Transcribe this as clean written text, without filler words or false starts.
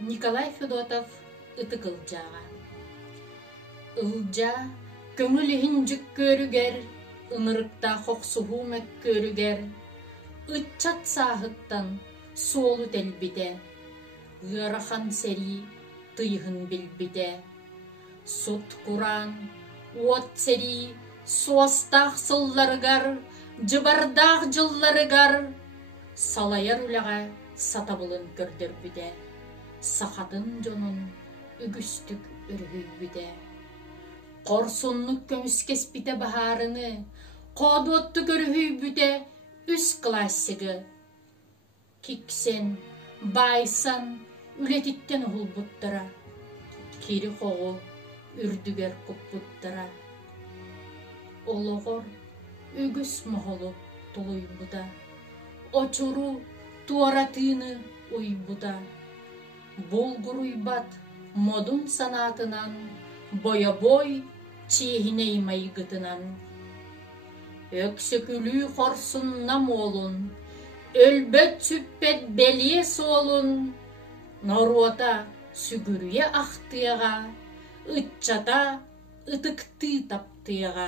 Николай Федотов ытык ылжаға. Ылжа көңіл хинжік көрігер, ынырықта қоқсуғу мәк көрігер, ытчат сағыттан солу тәлбіде, ғырахан сәри тыйғын білбіде. Сұт құран, от сәри, суастақ сылларығар, жыбардақ жылларығар, салаяр үліға сатабылын көрдір бүде. Сақатын жонын үгістік үргүй бүде. Қорсынлық көміс кеспіте бағарыны, қодуатты көргүй бүде үс классигі. Киксен, байсан, үлетіттен ұғыл бұттыра, кері қоғы үрдігер құп бұттыра. Олығыр үгіс мұғылы тұлый бұда, очыру туаратыны ұй бұда. Болғыр ұйбат модун санатынан, боя-бой чейхіней майгытынан. Өксөкүлі қорсынна молун, өлбөт сүппет белие солун, Норуата сүгүрүе ақтыяға, ытчата ытыкты таптыяға.